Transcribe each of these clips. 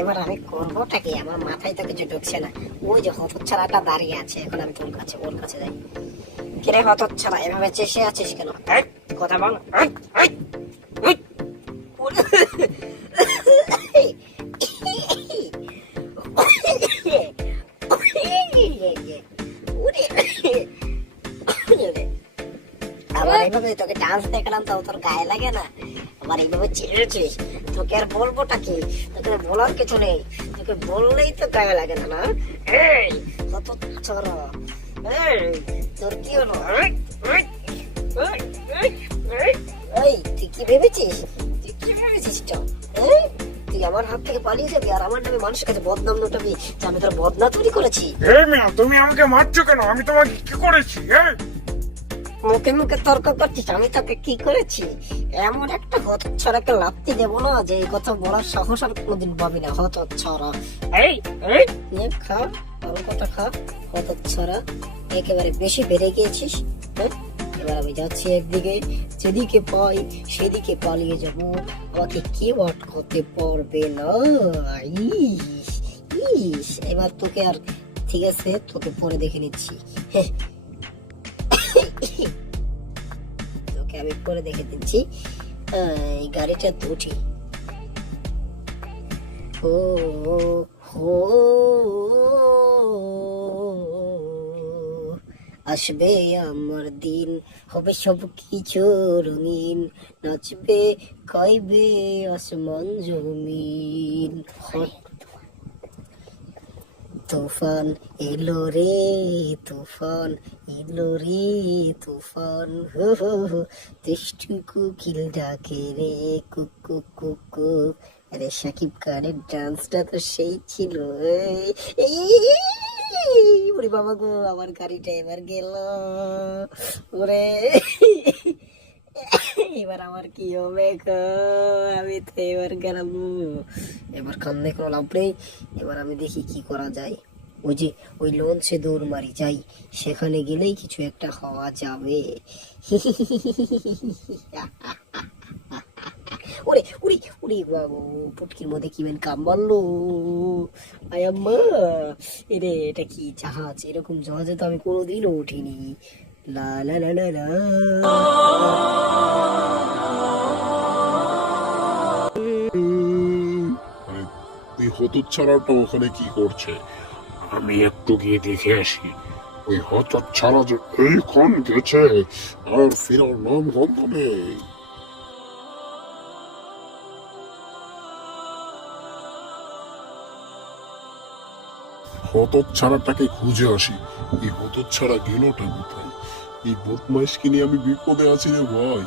এবার আমি করবোটা কি? আমার মাথায় তো কিছু ঢুকছে না। ওই যে হতচ্ছাড়াটা দাঁড়িয়ে আছে, এখন আমি ওর কাছে যাই। কিরে হতচ্ছাড়া, এভাবে চেষে আছিস কেন? কথা বল। আবার এইভাবে তোকে ডান্স দেখালাম তো তোর গায়ে লাগে না? আবার এইভাবে চেয়েছিস, তোকে আর বলবোটা কি? তোকে বলার কিছু নেই, তোকে বললেই তো গায়ে লাগে না। না এই কত চড়, তোর কি হলো? এই তুই কি ভেবেছিস? তো তুই আমার হাত থেকে পালিয়ে যাবি আর আমার নামে মানুষের কাছে বদনাম নোটাবি যে আমি তোর বদনা তৈরি করেছি? তুমি আমাকে মারছো কেন? আমি তোমাকে কি করেছি? মুখে মুখে তর্ক করছিস, আমি তোকে কি করেছি? এমন একটা হতচ্ছাড়াকে লাত্তি দেবো না যে এই কথা বলার সাহস আর কোনোদিন পাবি না। হতচ্ছাড়া, এই খা, আরো কটা খা। হতচ্ছাড়া একেবারে বেশি বেড়ে গিয়েছিস। এবার আমি যাচ্ছি একদিকে, যেদিকে পাই সেদিকে পালিয়ে যাব, আমাকে কেউ আটকাতে পারবে না। এবার তোকে আর, ঠিক আছে তোকে পরে দেখে নিচ্ছি। তোকে আমি পরে দেখে দিচ্ছি। এই গাড়িটা তো উঠি। ও হো, আসবে আমার দিন, হবে সব কিছু রঙিন, নাচবে গাইবে আসমান জমিন। তুফান এলো রে, তুফান এলো রে, তুফান হো হো হো, দুষ্টু কোকিল ডাকে রে কুকু কুকু। আরে শাকিব খানের ডান্সটা তো সেই ছিল। ওরে বাবা গো, আমার গাড়িটা এবার গেল। ওরে এবার আমার কি হবে গো? আমি তো এবার গেলাম। এবার কান্দে কোনো লাভ নেই। এবার আমি দেখি কি করা যায়। ওই যে ওই লঞ্চে দৌড় মারি যাই, সেখানে গেলেই কিছু একটা হওয়া যাবে। ওরে উড়ি উড়ি বাবু, পুটকির মধ্যে কি বেন কাম মারলো। আয়াম্মা, এরে এটা কি জাহাজ? এরকম জাহাজে তো আমি কোনোদিনও উঠিনি। লা লা লা লা লা। ওই হতচ্ছাড়াটা ওখানে কি করছে? আমি একটু গিয়ে দেখে আসি। ওই হতচ্ছাড়া যে এইক্ষণ গেছে আর ফেরার নাম গন্ধ নেই। হতচ্ছাড়াটাকে খুঁজে আসি। এই হতচ্ছাড়া গেলটা কোথায়? এই বদমাইশকে নিয়ে আমি বিপদে আছি রে ভাই।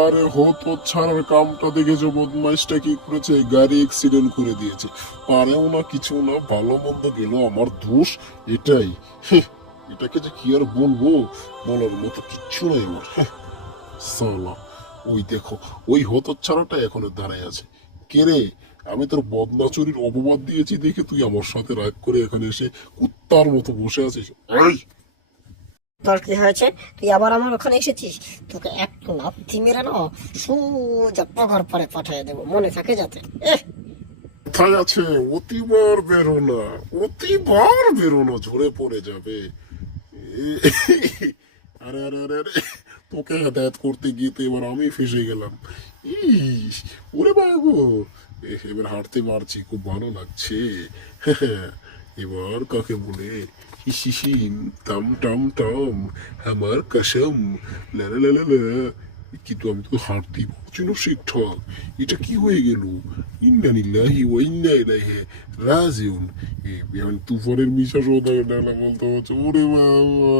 আরে হতচ্ছাড়ার কামটা দেখেছো? বদমাইশটা কি করেছে? গাড়ি অ্যাক্সিডেন্ট করে দিয়েছে। পারেও না কিছু না, ভালো মন্দ গেল আমার দোষ এটাই। এটাকে যে কি আর বলবো, বলার মতো কিচ্ছু নাই আমার। সালা, ওই দেখো ওই হতচ্ছাড়াটা এখনো দাঁড়ায় আছে। কে রে? আমি তোর বদনা চুরির অপবাদ দিয়েছি দেখে তুই আমার সাথে রাগ করে এখানে এসে কুত্তার মতো বসে আছিস। এই তোর কি হয়েছে? তুই আবার আমার ওখানে এসেছিস? তোকে এক লাথি মেরে না সোজা পগার পরে পাঠিয়ে দেবো, মনে থাকে যাতে। কোথায় আছে? অতিবার বেরো না, অতিবার বেরো না, ঝরে পড়ে যাবে। আরে আরে আরে আরে, তোকে হেদায়ত করতে গিয়ে তো এবার আমি ফেসে গেলাম। ইস, ওরে বাবু, এবার হাঁটতে পারছি, খুব ভালো লাগছে। এবার কাকে বলে হিসিসিম তাম টাম টাম আমার কসম লা লা লা লা লা। কিন্তু আমি তো হাঁটতেই পারছি না ঠিকঠাক। এটা কি হয়ে গেল? ইন্না লিল্লাহি ওয়া ইন্না ইলাইহি রাজিউন। এই তুফানের মিশা সৌদাগর ডায়লগ বলতে হচ্ছে। ওরে বাবা।